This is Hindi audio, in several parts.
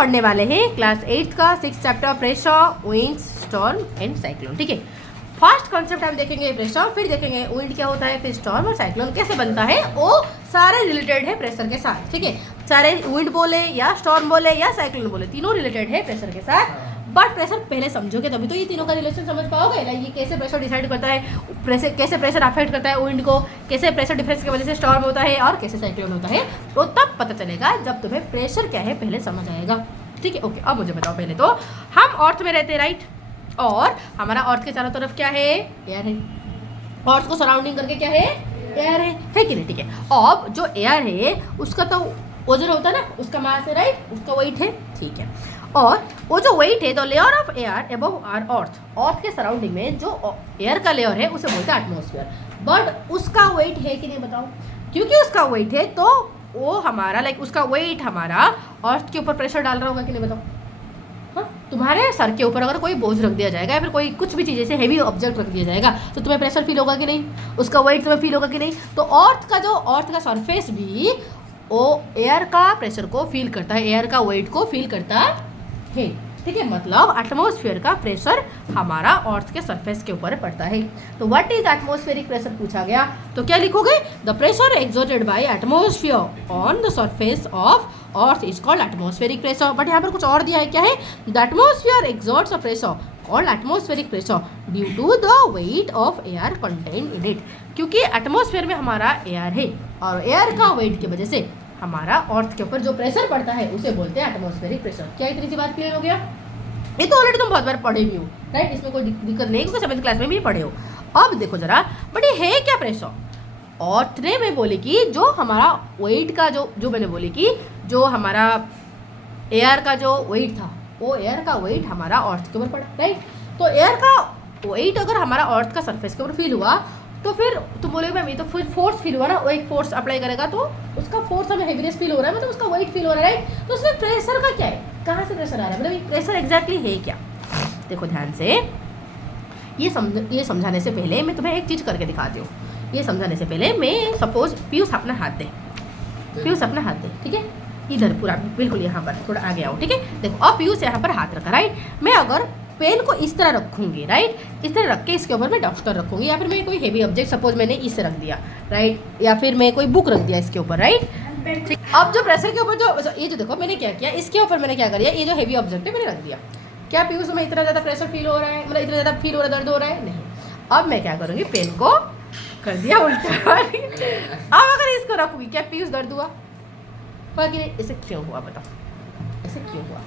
पढ़ने वाले हैं क्लास 8 का 6th chapter pressure, winds, storm and cyclone. ठीक है, फर्स्ट कॉन्सेप्ट हम देखेंगे प्रेशर, फिर देखेंगे विंड क्या होता है, फिर स्टॉर्म और साइक्लोन कैसे बनता है, वो सारे रिलेटेड है प्रेशर के साथ। ठीक है, सारे विंड बोले या स्टॉर्म बोले या साइक्लोन बोले, तीनों रिलेटेड है प्रेशर के साथ। बट प्रेशर पहले समझोगे तभी तो ये तीनों का रिलेशन समझ पाओगे ना, ये कैसे प्रेशर डिसाइड करता है, प्रेशर कैसे प्रेशर अफेक्ट करता है विंड को, कैसे प्रेशर डिफरेंस की वजह से स्टॉर्म होता है और कैसे साइक्लोन होता है, तो तब पता चलेगा जब तुम्हें प्रेशर क्या है पहले समझ आएगा। ठीक है, ओके। अब मुझे बताओ, पहले तो हम अर्थ में रहते हैं, राइट, और हमारा अर्थ के चारों तरफ क्या है, एयर है, अर्थ को सराउंडिंग करके क्या है, एयर है कि नहीं। ठीक है, अब जो एयर है उसका तो वजन होता है ना, उसका मास है, राइट, उसका वेट है। ठीक है, और वो जो वेट है, तो layer of air above our earth के सराउंडिंग में जो एयर का लेयर है उसे बोलते हैं एटमॉस्फेयर। बट उसका वेट है कि नहीं बताओ, क्योंकि उसका वेट है तो वो हमारा उसका वेट हमारा अर्थ के ऊपर प्रेशर डाल रहा होगा कि नहीं बताओ। हाँ, तुम्हारे सर के ऊपर अगर कोई बोझ रख दिया जाएगा या फिर कोई कुछ भी चीज़ जैसे हेवी ऑब्जेक्ट रख दिया जाएगा तो तुम्हें प्रेशर फील होगा कि नहीं, उसका वेट तुम्हें फील होगा कि नहीं। तो अर्थ का सरफेस भी वो एयर का प्रेशर को फील करता है, एयर का वेट को फील करता है। ठीक है, मतलब एटमॉस्फेयर का प्रेशर हमारा अर्थ के सरफेस के ऊपर पड़ता है। तो व्हाट इज एटमॉस्फेरिक प्रेशर पूछा गया तो क्या लिखोगे, the pressure exerted by atmosphere on the surface of earth is called atmospheric pressure. But यहाँ पर कुछ और दिया है, क्या है, the atmosphere exerts a pressure called atmospheric pressure due to the weight of air content in it. क्योंकि एटमॉस्फेयर में हमारा एयर है और एयर का वेट की वजह से हमारा अर्थ के ऊपर जो प्रेशर पड़ता है उसे बोलते हैं एटमॉस्फेरिक प्रेशर। क्या इतनी सी बात क्लियर हो गया? ये तो ऑलरेडी तुम बहुत बार पढ़े भी हो, राइट, इसमें कोई दिक्कत नहीं, क्योंकि 7th क्लास में भी पढ़े हो। अब देखो जरा, बट ये है क्या प्रेशर? अर्थ ने मैं बोली कि जो हमारा वेट का जो मैंने बोली कि जो हमारा एयर का जो वेट था, वो एयर का वेट हमारा अर्थ के ऊपर पड़ा, राइट। तो एयर का वेट अगर हमारा अर्थ का सरफेस के ऊपर फील हुआ तो फिर तुम बोलोगे मैम ये तो फिर फोर्स फील हुआ ना, वो एक फोर्स अप्लाई करेगा तो उसका फोर्स हमें हेवीनेस फील हो रहा है, मतलब उसका वेट फील हो रहा है, राइट। तो उसमें प्रेशर का क्या है, कहाँ से प्रेशर आ रहा है, मतलब प्रेशर एग्जैक्टली है क्या? देखो ध्यान से, ये समझाने से पहले मैं तुम्हें एक चीज़ करके दिखाती हूँ। ये समझाने से पहले मैं सपोज पीयूष अपना हाथ दे, पीयूष अपना हाथ दे, ठीक है, इधर पूरा बिल्कुल यहाँ पर थोड़ा आगे आओ, ठीक है। देखो अब पीयूष यहाँ पर हाथ रखा, राइट, मैं अगर पेन को इस तरह रखूंगी, राइट, इस तरह रख के इसके ऊपर मैं डस्टर रखूंगी, या फिर मैं कोई हेवी ऑब्जेक्ट सपोज मैंने इसे रख दिया, राइट, या फिर मैं कोई बुक रख दिया इसके ऊपर, राइट। अब जो प्रेशर के ऊपर जो ये जो देखो मैंने क्या किया, इसके ऊपर मैंने क्या कर दिया, ये जो हेवी ऑब्जेक्ट है मैंने रख दिया। क्या पीयूष में इतना ज़्यादा प्रेशर फील हो रहा है, मतलब इतना ज़्यादा फील हो रहा है, दर्द हो रहा है? नहीं। अब मैं क्या करूँगी, पेन को कर दिया उल्टा। अब अगर इसको रखूँगी, क्या पीयूष दर्द हुआ कि नहीं? इसे क्यों हुआ बताओ, ऐसे क्यों हुआ,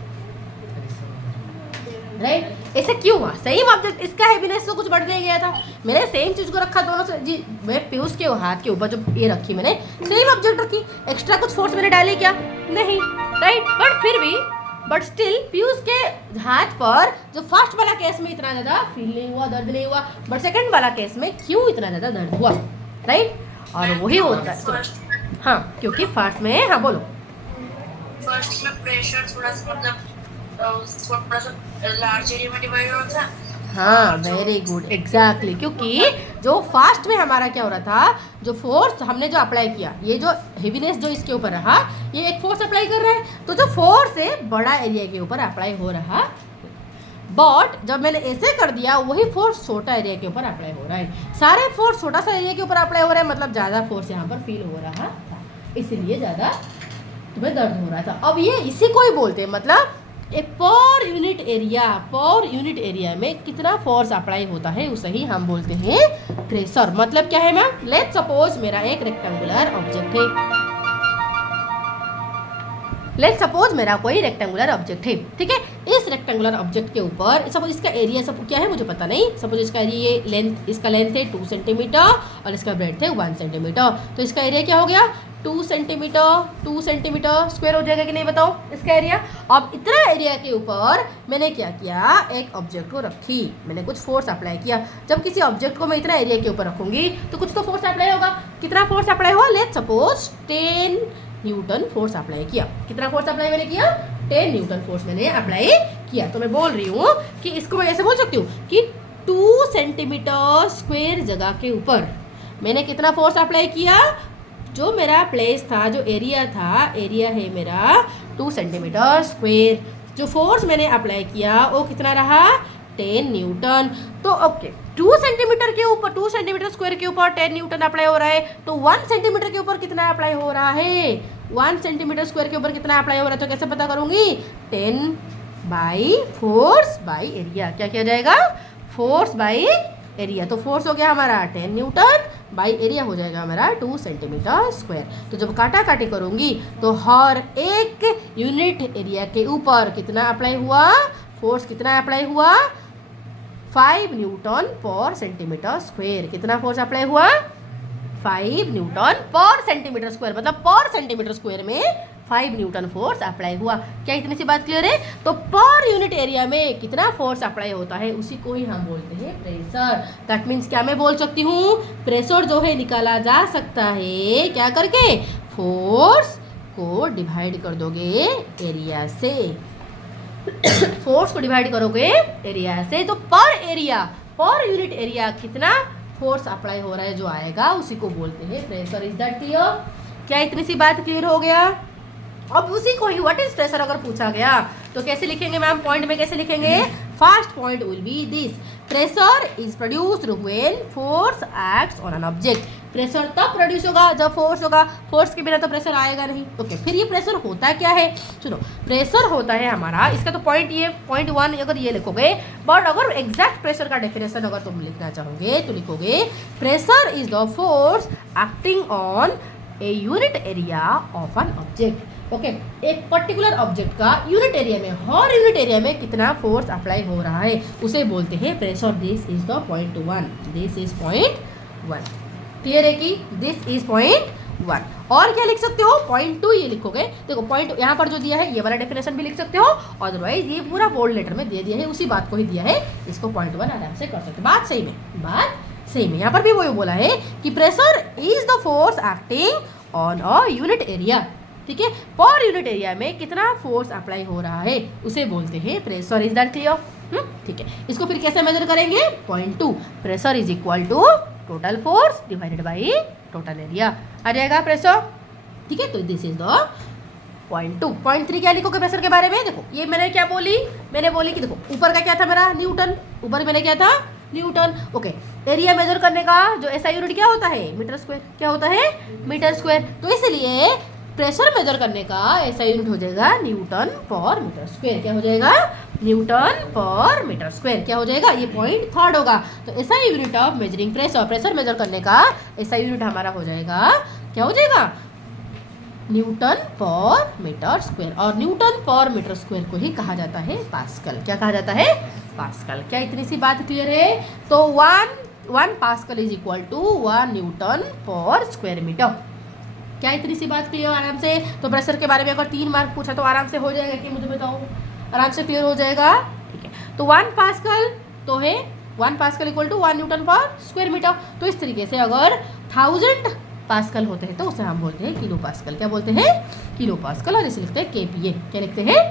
राइट, ऐसे क्यों हुआ? सेम ऑब्जेक्ट, इसका हेवीनेस तो कुछ बढ़ नहीं गया था, मैंने सेम चीज़ को रखा दोनों से जी, मैं पीयूष के हाथ के ऊपर जो ये रखी, मैंने सेम ऑब्जेक्ट रखी, एक्स्ट्रा कुछ फोर्स मैंने डाली क्या? नहीं, राइट। बट फिर भी बट स्टिल पीयूष के हाथ पर जो फर्स्ट वाला केस में इतना ज़्यादा फील नहीं हुआ, दर्द नहीं हुआ, बट सेकंड वाला केस में क्यों इतना ज़्यादा दर्द हुआ, राइट। और वही होता है, हाँ, क्योंकि फर्स्ट में, हाँ बोलो, फर्स्ट में प्रेशर थोड़ा सा मतलब थोड़ा सा लार्ज एरिया में डिवाइड होता है। हाँ, वेरी गुड, एग्जैक्टली, क्योंकि जो फास्ट में हमारा क्या हो रहा था, जो फोर्स हमने जो अप्लाई किया, ये जो हेवीनेस जो इसके ऊपर रहा, ये एक फोर्स अप्लाई कर रहा है, तो जो फोर्स है बड़ा एरिया के ऊपर अप्लाई हो रहा, बट जब मैंने ऐसे कर दिया वही फोर्स छोटा एरिया के ऊपर अप्लाई हो रहा है। सारे फोर्स छोटा सा एरिया के ऊपर अप्लाई हो रहा है, मतलब ज़्यादा फोर्स यहाँ पर फील हो रहा था, इसीलिए ज़्यादा तुम्हें दर्द हो रहा था। अब ये इसी को ही बोलते हैं, मतलब एक पर यूनिट एरिया में कितना फोर्स अप्लाई होता है उसे ही हम बोलते हैं प्रेशर। मतलब क्या है मैम, लेट्स सपोज मेरा एक रेक्टेंगुलर ऑब्जेक्ट है, लेट्स सपोज मेरा कोई रेक्टेंगुलर ऑब्जेक्ट है, ठीक है। इस रेक्टेंगुलर ऑब्जेक्ट के ऊपर सपोज इसका एरिया सब क्या है मुझे पता नहीं, सपोज इसका एरिया लेंथ, इसका लेंथ है 2 सेंटीमीटर और इसका ब्रेड्थ है 1 सेंटीमीटर, तो इसका एरिया क्या हो गया, 2 सेंटीमीटर स्क्वायर हो जाएगा कि नहीं बताओ इसका एरिया। अब इतना एरिया के ऊपर मैंने क्या किया, एक ऑब्जेक्ट को रखी, मैंने कुछ फोर्स अप्लाई किया। जब किसी ऑब्जेक्ट को मैं इतना एरिया के ऊपर रखूंगी तो कुछ तो फोर्स अप्लाई होगा, कितना फोर्स अप्लाई हुआ, let's suppose 10 Newton force apply किया। कितना फोर्स अप्लाई मैंने किया, 10 न्यूटन फोर्स मैंने अप्लाई किया। तो मैं बोल रही हूँ कि इसको मैं ऐसे बोल सकती हूँ कि 2 सेंटीमीटर स्क्वायर जगह के ऊपर मैंने कितना फोर्स अप्लाई किया, जो मेरा प्लेस था, जो एरिया था, एरिया है मेरा 2 सेंटीमीटर स्क्वेयर। जो फोर्स मैंने अप्लाई किया वो कितना रहा 10 न्यूटन। तो ओके 2 सेंटीमीटर के ऊपर 2 सेंटीमीटर स्क्वायर के ऊपर 10 न्यूटन अप्लाई हो रहा है, तो 1 सेंटीमीटर के ऊपर कितना अप्लाई हो रहा है 1 सेंटीमीटर स्क्वायर के ऊपर कितना अप्लाई हो रहा है, तो कैसे पता करूंगी 10 बाई फोर्स बाई एरिया। क्या किया जाएगा फोर्स बाई एरिया। तो फोर्स हो गया हमारा 10 न्यूटन बाई एरिया हो जाएगा हमारा 2 सेंटीमीटर स्क्वायर। तो जब काटा काटी करूंगी तो हर एक यूनिट एरिया के ऊपर कितना अप्लाई हुआ फोर्स, कितना अप्लाई हुआ 5 न्यूटन पर सेंटीमीटर स्क्वायर। कितना फोर्स अप्लाई हुआ 5 न्यूटन पर सेंटीमीटर स्क्वायर, मतलब पर सेंटीमीटर स्क्वायर में 5 न्यूटन फोर्स अप्लाई हुआ। क्या इतनी सी बात क्लियर है? तो पर यूनिट एरिया में कितना फोर्स अप्लाई होता है उसी को ही हम बोलते हैं प्रेशर। दैट मीन्स क्या मैं बोल सकती हूँ प्रेशर जो है निकाला जा सकता है क्या करके, फोर्स को डिवाइड कर दोगे एरिया से। फोर्स को डिवाइड करोगे एरिया से, तो पर एरिया पर यूनिट एरिया कितना फोर्स अप्लाई हो रहा है जो आएगा उसी को बोलते हैं प्रेशर। Is that clear? क्या इतनी सी बात क्लियर हो गया? अब उसी को ही व्हाट इज प्रेशर अगर पूछा गया तो कैसे लिखेंगे मैम, पॉइंट में कैसे लिखेंगे? First point will be this, pressure is produced when force acts on an object. Pressure तब प्रोड्यूस होगा जब फोर्स होगा, फोर्स के बिना तो प्रेशर आएगा नहीं। ओके फिर ये प्रेशर होता क्या है? सुनो, प्रेशर होता है हमारा, इसका तो पॉइंट ये पॉइंट 1 अगर ये लिखोगे, बट अगर एग्जैक्ट प्रेशर का डेफिनेशन अगर तुम लिखना चाहोगे तो लिखोगे pressure is the force acting on a unit area of an object. Okay एक पर्टिकुलर ऑब्जेक्ट का यूनिट एरिया में, हर यूनिट एरिया में कितना फोर्स अप्लाई हो रहा है उसे बोलते हैं pressure. This is the point 1, this is point 1। Clear है कि दिस इज पॉइंट 1। और क्या लिख सकते हो पॉइंट 2 ये लिखोगे। देखो पॉइंट यहाँ पर जो दिया है ये वाला डेफिनेशन भी लिख सकते हो, अदरवाइज ये पूरा बोल्ड लेटर में दे दिया है उसी बात को ही दिया है, इसको पॉइंट 1 आराम से कर सकते हो। बात सही में, बात सही में। यहाँ पर भी वही बोला है कि pressure is the force acting on a unit area. ठीक है, पर यूनिट एरिया में कितना फोर्स अप्लाई हो रहा है उसे बोलते हैं प्रेशर। Is that clear? ठीक है, इसको फिर कैसे मेजर करेंगे? Point 2, pressure is equal to total force divided by total area आ जाएगा प्रेशर। ठीक है, तो this is the point 2। Point 3 क्या लिखोगे प्रेशर के बारे में? देखो ये मैंने क्या बोली, मैंने बोली कि देखो ऊपर का क्या था मेरा न्यूटन, ऊपर मैंने क्या था न्यूटन। ओके एरिया मेजर करने का जो ऐसा यूनिट क्या होता है मीटर स्क्वायर। क्या होता है मीटर स्क्वायर। तो इसलिए प्रेशर मेजर करने का ऐसा यूनिट हो जाएगा न्यूटन पर मीटर स्क्वायर। क्या हो जाएगा? न्यूटन पर मीटर स्क्वायर। क्या हो जाएगा? ये पॉइंट 3 होगा। तो ऐसा unit of measuring pressure, pressure measure करने का ऐसा यूनिट हमारा हो जाएगा, क्या हो जाएगा? न्यूटन पर मीटर स्क्वायर। और न्यूटन पर मीटर स्क्वायर को ही कहा जाता है पास्कल। क्या कहा जाता है? पास्कल। क्या इतनी सी बात क्लियर है? तो 1 pascal is equal to 1 newton per square metre. क्या इतनी सी बात क्लियर आराम से? तो प्रेशर के बारे में अगर 3 मार्क पूछा तो आराम से हो जाएगा कि मुझे बताओ, आराम से क्लियर हो जाएगा। ठीक है, तो 1 पास्कल तो है 1 pascal equal to 1 newton per square metre. तो इस तरीके से अगर 1000 पास्कल होते हैं तो उसे हम बोलते हैं किलो पास्कल। क्या बोलते हैं? Kilo pascal. और इसे लिखते हैं केपीए। क्या लिखते हैं?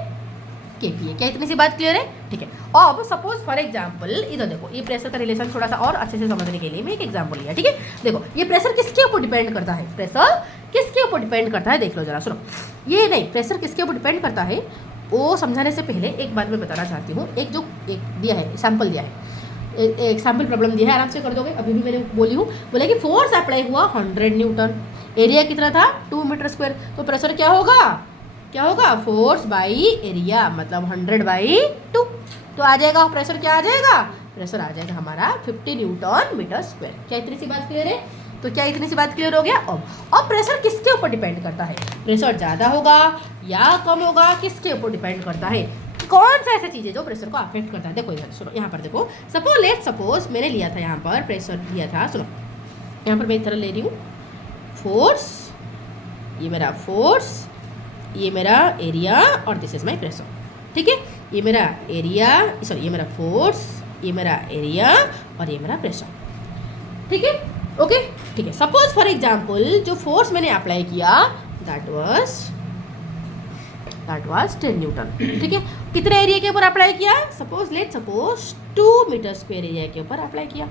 केपीए। क्या इतनी सी बात क्लियर है? ठीक है, अब सपोज फॉर एग्जांपल इधर देखो, ये प्रेशर का रिलेशन थोड़ा सा और अच्छे से समझने के लिए मैं एक एग्जांपल लिया। ठीक है, देखो ये प्रेशर किसके ऊपर डिपेंड करता है? प्रेशर किसके ऊपर डिपेंड करता है देख लो जरा, सुनो। ये नहीं, प्रेशर किसके ऊपर डिपेंड करता है वो समझाने से पहले एक बात मैं बताना चाहती हूँ। एक दिया है सैम्पल दिया है, एक सैम्पल प्रॉब्लम दिया है, आराम से कर दोगे। अभी भी मैंने बोली हूँ, बोला कि फोर्स अप्लाई हुआ 100 न्यूटन, एरिया कितना था 2 मीटर स्क्वायर। तो प्रेशर क्या होगा? क्या होगा? फोर्स बाई एरिया, मतलब 100/2। तो आ जाएगा प्रेशर, क्या आ जाएगा? प्रेशर आ जाएगा हमारा 50 न्यूटन मीटर स्क्वायर। क्या इतनी सी बात क्लियर है? तो क्या इतनी सी बात क्लियर हो गया? अब प्रेशर किसके ऊपर डिपेंड करता है? प्रेशर ज़्यादा होगा या कम होगा, किसके ऊपर डिपेंड करता है? कौन सा ऐसा चीज़ है जो प्रेशर को अफेक्ट करता है? देखो इधर सुनो, यहाँ पर देखो, सपोज मैंने लिया था यहाँ पर प्रेशर दिया था। सुनो यहाँ पर मैं इस तरह ले रही हूँ, फोर्स, ये मेरा फोर्स, ये मेरा एरिया और दिस इज माई प्रेशर। ठीक है, ये मेरा एरिया, सॉरी ये मेरा फोर्स, ये मेरा एरिया और ये मेरा प्रेशर। ठीक है, ओके ठीक है। सपोज फॉर एग्जांपल जो फोर्स मैंने अप्लाई किया दैट वाज 10 न्यूटन। ठीक है, कितने एरिया के ऊपर अप्लाई किया? सपोज 2 मीटर स्क्वायर एरिया के ऊपर अप्लाई किया,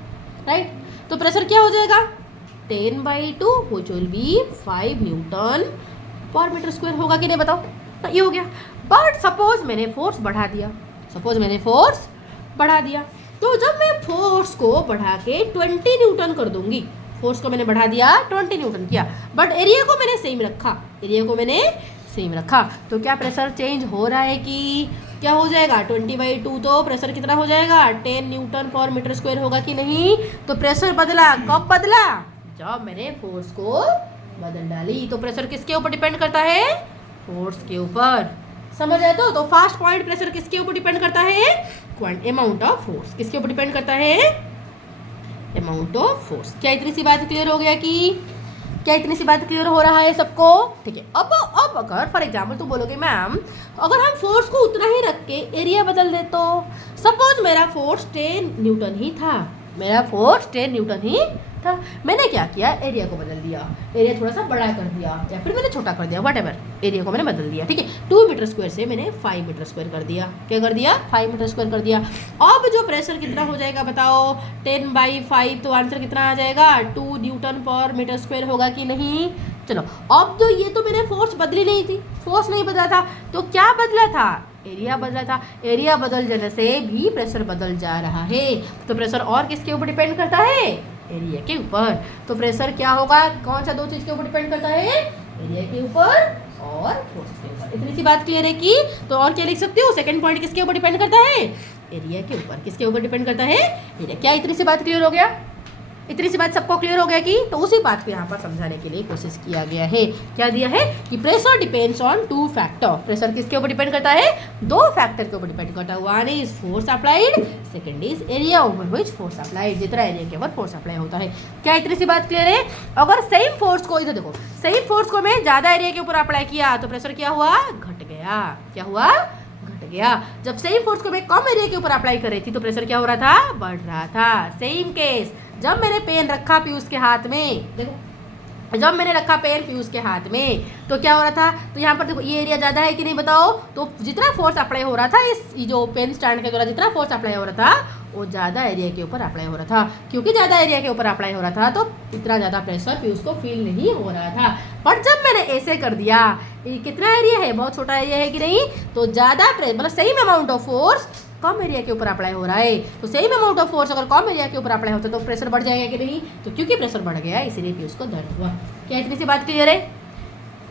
राइट। तो प्रेशर क्या हो जाएगा? 10/2 व्हिच विल बी 5 न्यूटन पर मीटर स्क्वायर होगा कि नहीं बताओ? ये हो गया। बट सपोज मैंने फोर्स बढ़ा दिया, सपोज मैंने फोर्स बढ़ा दिया, तो जब मैं फोर्स को बढ़ा के 20 न्यूटन कर दूंगी, फोर्स को मैंने बढ़ा दिया 20 न्यूटन किया, बट एरिया को मैंने सेम रखा, एरिया को मैंने सेम रखा, तो क्या प्रेशर चेंज हो रहा है कि क्या हो जाएगा 20/2, तो प्रेशर कितना हो जाएगा 10 न्यूटन पर मीटर स्क्वायर होगा कि नहीं। तो प्रेशर बदला, कब बदला, जब मैंने फोर्स को बदल डाली। तो प्रेशर किसके ऊपर डिपेंड करता है, फोर्स के ऊपर, समझ आए। तो फर्स्ट पॉइंट प्रेशर किसके ऊपर डिपेंड करता है, अमाउंट ऑफ फोर्स किसके ऊपर डिपेंड करता है, अमाउंट ऑफ फोर्स। क्या इतनी सी बात क्लियर हो गया कि क्या इतनी सी बात क्लियर हो रहा है सबको, ठीक है। अब अगर फॉर एग्जाम्पल तुम बोलोगे मैम अगर हम फोर्स को उतना ही रख के एरिया बदल दे, तो सपोज मेरा फोर्स 10 न्यूटन ही था, मेरा फोर्स 10 न्यूटन ही था, मैंने क्या किया, एरिया को बदल दिया, एरिया थोड़ा सा बड़ा कर दिया या फिर मैंने छोटा कर दिया, व्हाटएवर, एरिया को मैंने बदल दिया, ठीक है। 2 मीटर स्क्वायर से मैंने 5 मीटर स्क्वायर कर दिया, क्या कर दिया, 5 मीटर स्क्वायर कर दिया। अब जो प्रेशर कितना हो जाएगा बताओ, 10/5, तो आंसर कितना आ जाएगा 2 न्यूटन पर मीटर स्क्वायर होगा कि नहीं। चलो अब तो ये तो मैंने फोर्स बदली नहीं थी, फोर्स नहीं बदला था, तो क्या बदला था, एरिया बदला था। एरिया बदल जाने से भी प्रेशर बदल जा रहा है, तो प्रेशर और किसके ऊपर डिपेंड करता है, एरिया के ऊपर। तो प्रेशर क्या होगा, कौन सा 2 चीज के ऊपर डिपेंड करता है, एरिया के ऊपर और फोर्स के ऊपर। इतनी सी बात क्लियर है कि, तो और क्या लिख सकते हो, सेकंड पॉइंट किसके ऊपर डिपेंड करता है, एरिया के ऊपर, किसके ऊपर डिपेंड करता है, एरिया। क्या इतनी सी बात क्लियर हो गया, इतनी सी बात सबको क्लियर हो गया कि, तो उसी बात को यहाँ पर समझाने के लिए कोशिश किया गया है। क्या दिया है कि pressure depends on 2 factor, pressure किसके ऊपर डिपेंड करता है, 2 फैक्टर के ऊपर डिपेंड करता है, one is force applied, second is area over which force applied, जितना एरिया के ऊपर फोर्स अप्लाई होता है। क्या इतनी सी बात क्लियर है। अगर सेम फोर्स को, इधर देखो, सेम फोर्स को मैं ज्यादा एरिया के ऊपर अप्लाई किया तो प्रेशर क्या हुआ, घट गया, क्या हुआ, घट गया। जब सेम फोर्स को मैं कम एरिया के ऊपर अप्लाई कर रही थी तो प्रेशर क्या हो रहा था, बढ़ रहा था। सेम केस, जब मैंने पेन रखा पीयूष के हाथ में, देखो जब मैंने रखा पेन पीयूष के हाथ में तो क्या हो रहा था, तो यहाँ पर देखो ये एरिया ज़्यादा है कि नहीं बताओ, तो जितना फोर्स अप्लाई हो रहा था इस जो पेन स्टैंड के द्वारा जितना फोर्स अप्लाई हो रहा था वो ज़्यादा एरिया के ऊपर अप्लाई हो रहा था, क्योंकि ज़्यादा एरिया के ऊपर अप्लाई हो रहा था तो इतना ज़्यादा प्रेशर पीयूष को फील नहीं हो रहा था। बट जब मैंने ऐसे कर दिया, ये कितना एरिया है, बहुत छोटा एरिया है कि नहीं, तो ज़्यादा मतलब same amount of force come area के ऊपर अप्लाई हो रहा है, तो सेम अमाउंट ऑफ फोर्स अगर कम एरिया के ऊपर अप्लाई होता है तो प्रेशर बढ़ जाएगा कि नहीं, तो क्योंकि प्रेशर बढ़ गया इसलिए पीयूष को दर्द हुआ। क्या इतनी सी बात क्लियर है,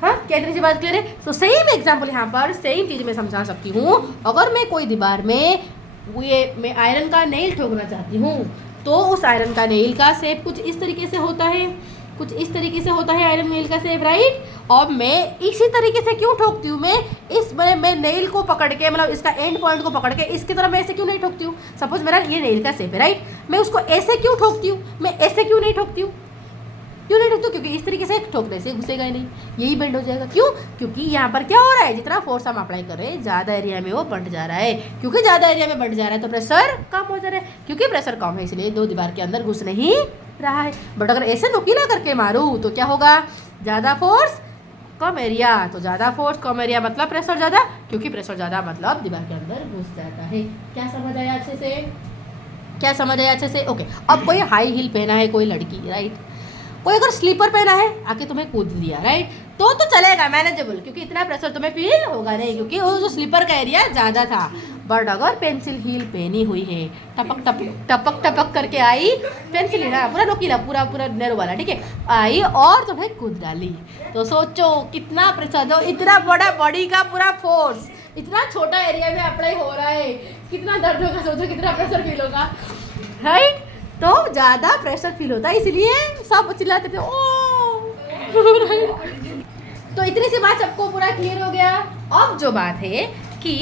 हाँ क्या इतनी सी बात क्लियर है। तो सेम एग्जाम्पल यहाँ पर सेम चीज़ मैं समझा सकती हूँ। अगर मैं कोई दीवार में मैं आयरन का नेल ठोकना चाहती हूँ तो उस आयरन का नेल का शेप कुछ इस तरीके से होता है, कुछ इस तरीके से होता है आयरन नेल का शेप, राइट। और मैं इसी तरीके से क्यों ठोकती हूँ, मैं नेल को पकड़ के मतलब इसका एंड पॉइंट को पकड़ के इसकी तरह मैं ऐसे क्यों नहीं ठोकती हूँ। सपोज मेरा ये नेल का शेप है, राइट, मैं उसको ऐसे क्यों ठोकती हूँ, मैं ऐसे क्यों नहीं ठोकती हूँ, क्यों नहीं ठोकती हूँ, क्योंकि इस तरीके से ठोकने से घुसेगा ही नहीं, यही बेंड हो जाएगा। क्यों, क्योंकि यहाँ पर क्या हो रहा है, जितना फोर्स हम अप्लाई कर रहे हैं ज़्यादा एरिया में वो बढ़ जा रहा है, क्योंकि ज़्यादा एरिया में बढ़ जा रहा है तो प्रेशर कम हो जा रहा है, क्योंकि प्रेशर कम है इसलिए दो दीवार के अंदर घुस नहीं रहा है। बट अगर ऐसे नुकीला करके मारूँ तो क्या होगा, ज़्यादा फोर्स कम एरिया, तो ज़्यादा फोर्स कम एरिया मतलब प्रेशर ज़्यादा, क्योंकि प्रेशर ज़्यादा मतलब दीवार के अंदर घुस जाता है। क्या समझ आया अच्छे से, क्या समझ आया अच्छे से, ओके। अब कोई हाई हील पहना है कोई लड़की, राइट, कोई अगर स्लीपर पहना है आके तुम्हें कूद दिया, राइट, तो चलेगा मैनेजेबल, क्योंकि इतना प्रेशर तुम्हें फील होगा नहीं, क्योंकि वो जो स्लीपर का एरिया ज़्यादा था। बट अगर पेंसिल हील पहनी हुई है, टपक टपक टपक टपक करके आई, पेंसिल हील पूरा नोकीला पूरा पूरा नेरो वाला, ठीक है, आई और तुम्हें कूद डाली, तो सोचो कितना प्रेशर, जो इतना बड़ा बॉडी का पूरा फोर्स इतना छोटा एरिया में अप्लाई हो रहा है, कितना दर्द होगा, सोचो कितना प्रेशर फील होगा, राइट। तो ज़्यादा प्रेशर फील होता है इसलिए सब चिल्लाते थे ओ। तो इतनी सी बात सबको पूरा क्लियर हो गया। अब जो बात है कि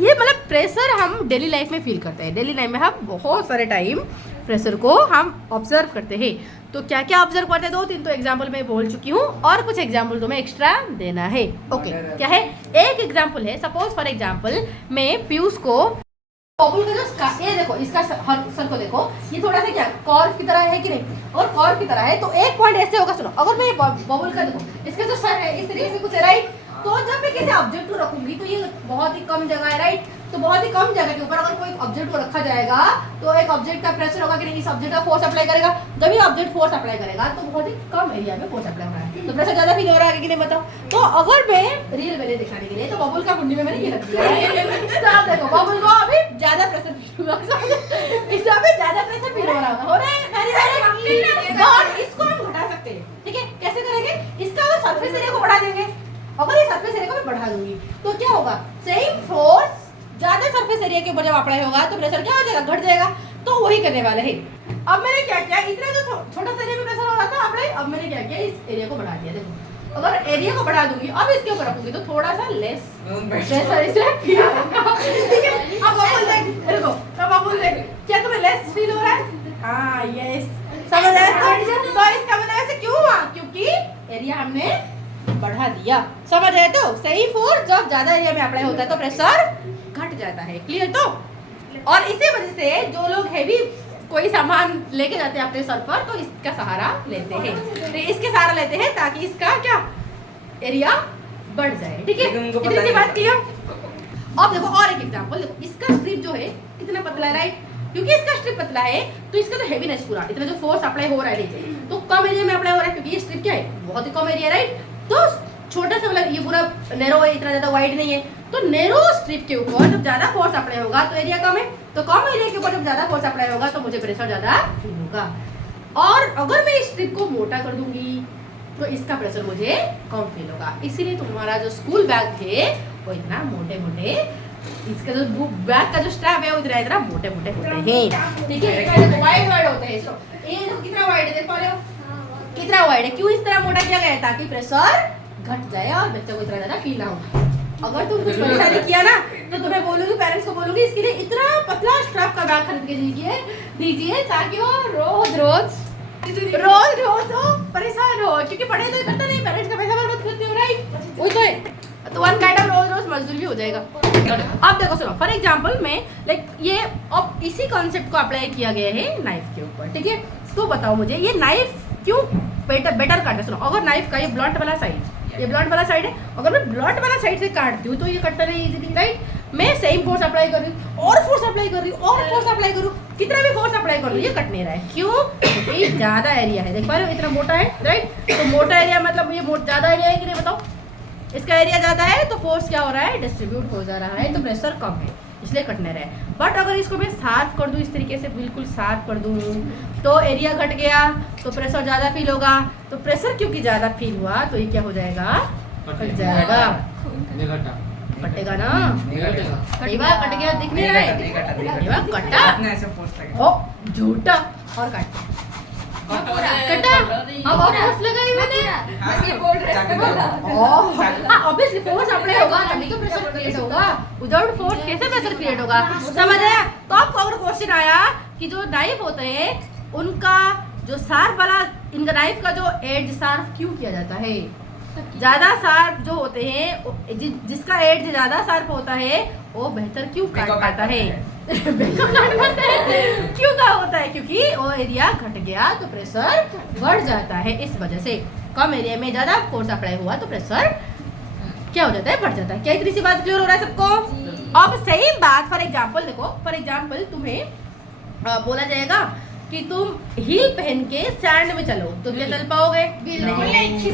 ये मतलब प्रेशर हम डेली लाइफ में फील करते हैं, डेली लाइफ में हम बहुत सारे टाइम प्रेशर को हम ऑब्जर्व करते हैं। तो क्या क्या ऑब्जर्व करते हैं, 2-3 तो एग्जाम्पल मैं बोल चुकी हूँ और कुछ एग्जाम्पल तुम्हें एक्स्ट्रा देना है, ओके। क्या है, एक एग्जाम्पल है, सपोज फॉर एग्जाम्पल मैं पीयूष को बबल का जो ये देखो इसका सर को देखो, ये थोड़ा सा क्या कर्व की तरह है कि नहीं, और कर्व की तरह है तो एक पॉइंट ऐसे होगा। सुनो, अगर मैं बबल का देखो इसका जो सर है इस तरीके से कुछ है, राइट, तो जब मैं किसी ऑब्जेक्ट को रखूंगी तो ये बहुत ही कम जगह है, राइट? तो बहुत ही कम जगह के ऊपर अगर कोई ऑब्जेक्ट को रखा जाएगा तो एक ऑब्जेक्ट का प्रेशर होगा कि नहीं, इस ऑब्जेक्ट का फोर्स अप्लाई करेगा। जब ये ऑब्जेक्ट फोर्स अप्लाई करेगा तो बहुत ही कम एरिया में फोर्स अप्लाई हो रहा है, तो प्रेशर ज्यादा फील हो रहा है कि नहीं बताओ। तो अगर मैं रियल वैल्यू दिखाने के लिए तो बबल का कुंडी में मैंने ये रख दिया है। तो आप देखो बबल को अभी ज्यादा प्रेशर फील हो रहा है, इस अभी ज्यादा प्रेशर फील हो रहा है। और इसको हम घटा सकते हैं, ठीक है? कैसे करेंगे? इसका अगर सरफेस एरिया को बढ़ा देंगे, अगर ये सरफेस एरिया को मैं बढ़ा दूंगी तो क्या होगा, सेम फोर्स ज्यादा सरफेस एरिया के ऊपर जब अप्लाई होगा तो प्रेशर क्या हो जाएगा, घट जाएगा। तो वही करने वाले हैं। अब मैंने क्या किया, इतना जो छोटा सा एरिया में प्रेशर हो रहा था अप्लाई, अब मैंने क्या किया, इस एरिया को बढ़ा दिया। देखो अगर एरिया को बढ़ा दूंगी, अब इसके ऊपर रखूंगी तो थोड़ा सा लेस प्रेशर इसे फील होगा, ठीक है? अब बबल देख, देखो अब बबल देख, क्या तुम्हें लेस फील हो रहा है? हाँ यस, समझ आया? तो इसका मतलब ऐसे क्यों हुआ, क्योंकि एरिया हमने बढ़ा दिया। समझ आए? तो सही फोर्स जब ज्यादा एरिया में अप्लाई होता है तो प्रेशर घट जाता है। क्लियर? तो और इसी वजह से जो लोग हैवी कोई सामान लेके जाते हैं अपने सर पर तो इसका सहारा लेते हैं, तो इसके सहारा लेते हैं ताकि इसका क्या एरिया बढ़ जाए, ठीक है? इतनी सी बात क्लियर? अब देखो और एक एग्जांपल, देखो इसका स्ट्रिप जो है कितना पतला है, राइट? क्योंकि इसका स्ट्रिप पतला है तो इसका जो हेवीनेस पूरा इतना जो फोर्स अप्लाई हो रहा है नीचे तो कम एरिया में अप्लाई हो रहा है, क्योंकि ये स्ट्रिप क्या है, बहुत ही कम एरिया, राइट? तो छोटा सा मतलब ये पूरा नैरो है, इतना ज्यादा वाइड नहीं है। तो नैरो स्ट्रिप के ऊपर जब ज्यादा फोर्स अप्लाई होगा तो एरिया कम है, तो कम एरिया के ऊपर जब ज्यादा फोर्स अप्लाई होगा तो मुझे प्रेशर ज्यादा फील होगा। और अगर मैं इस स्ट्रिप को मोटा कर दूंगी तो इसका प्रेशर मुझे कम फील होगा। इसीलिए तुम्हारा जो स्कूल बैग थे वो इतना मोटे मोटे, इसका जो बैग का जो स्ट्रैप है वो इतना मोटे मोटे होते हैं, ठीक है? वाइड होते हैं। ये देखो कितना वाइड है, देख पा रहे हो कितना वाइड है? क्यों इस तरह मोटा किया गया है? ताकि प्रेशर घट जाए और बच्चों को इतना ज्यादा फील ना हो। अगर तुम कुछ परेशानी किया ना तो तुम्हें बोलूंगी, पेरेंट्स को बोलूंगी इसके लिए इतना पतला स्ट्रैप का बैग खरीद के दीजिए ताकि वो रोज वो परेशान हो, क्योंकि पढ़े तो करता नहीं, पेरेंट्स का पैसा बर्बाद करते हो, राइट? वही तो है। तो वन काइंड ऑफ रोज मजदूरी भी हो जाएगा। अब देखो सुनो, फॉर एग्जांपल में लाइक ये अब इसी कॉन्सेप्ट को अप्लाई किया गया है नाइफ के ऊपर, ठीक है? तो बताओ मुझे ये नाइफ क्यों बेटर काटना। सुनो, अगर नाइफ का ये ब्लंट वाला साइड, ये ब्लंट वाला साइड है, अगर मैं ब्लंट वाला साइड से काटती हूँ तो ये कटता नहीं इजीली, राइट? मैं सेम फोर्स अप्लाई कर रही हूँ और फोर्स अप्लाई कर रही हूँ और फोर्स अप्लाई करूँ, कितना भी फोर्स अप्लाई कर रही हूँ ये कट नहीं रहा है। क्यों? क्योंकि ज्यादा एरिया है, देख पा रहे हो इतना मोटा है, राइट? तो मोटा एरिया मतलब ये ज्यादा एरिया है कि नहीं बताओ? इसका एरिया ज्यादा है तो फोर्स क्या हो रहा है, डिस्ट्रीब्यूट हो जा रहा है, तो प्रेशर कम है, इसलिए कटने रहे। बट अगर इसको मैं शार्प कर दूं, इस तरीके से बिल्कुल शार्प कर दूं तो एरिया घट गया तो प्रेशर ज़्यादा फील होगा। तो प्रेशर क्योंकि ज़्यादा फील हुआ तो ये क्या हो जाएगा, कट जाएगा, कटेगा ना? कट गया, दिख नहीं रहा है, कटा ओ झूठा और कटा कटा। अब और फोर्स लगाई मैंने, ये बोल रहे ऑब्वियसली फोर्स अप्लाई होगा तभी तो प्रेशर क्रिएट होगा, विदाउट फोर्स कैसे प्रेशर क्रिएट होगा? समझ आया? तो आपको अगर क्वेश्चन आया कि जो नाइफ होते हैं उनका जो शार्प वाला, इनका नाइफ का जो एज शार्प क्यों किया जाता है, ज्यादा शार्प जो होते हैं जिसका एज ज्यादा शार्प होता है वो बेहतर क्यों काट पाता है? क्यों का होता है? क्योंकि वो एरिया घट गया तो प्रेशर बढ़ जाता है। इस वजह से कम एरिया में ज्यादा फोर्स अप्लाई हुआ तो प्रेशर क्या हो जाता है, बढ़ जाता है। क्या इतनी सी बात क्लियर हो रहा है सबको? अब सही बात, फॉर एग्जाम्पल देखो, फॉर एग्जाम्पल तुम्हें बोला जाएगा कि तुम हील पहन के सैंड में चलो तो क्या चल पाओगे? नहीं,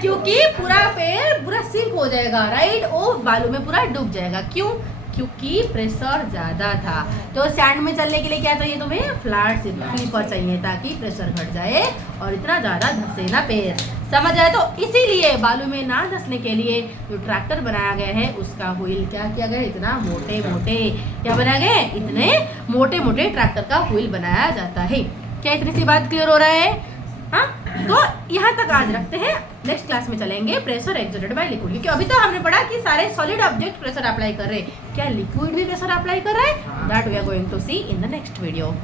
क्योंकि पूरा पैर पूरा सिंक हो जाएगा, राइट? वो बालू में पूरा डूब जाएगा। क्यों? क्योंकि प्रेशर ज्यादा था। तो सैंड में चलने के लिए क्या चाहिए तुम्हें? फ्लैट स्लीपर चाहिए ताकि प्रेशर घट जाए और इतना ज्यादा धंसे ना पैर। समझ आए? तो इसीलिए बालू में ना धंसने के लिए जो ट्रैक्टर बनाया गया है उसका व्हील क्या किया गया, इतना मोटे मोटे क्या बनाया गया, इतने मोटे मोटे ट्रैक्टर का व्हील बनाया जाता है। क्या इतनी सी बात क्लियर हो रहा है? हाँ, तो यहाँ तक आज रखते हैं, नेक्स्ट क्लास में चलेंगे प्रेशर एक्सर्टेड बाय लिक्विड, क्योंकि अभी तो हमने पढ़ा कि सारे सॉलिड ऑब्जेक्ट प्रेशर अप्लाई कर रहे हैं, क्या लिक्विड भी प्रेशर अप्लाई कर रहा है? That we are going to see in the next video.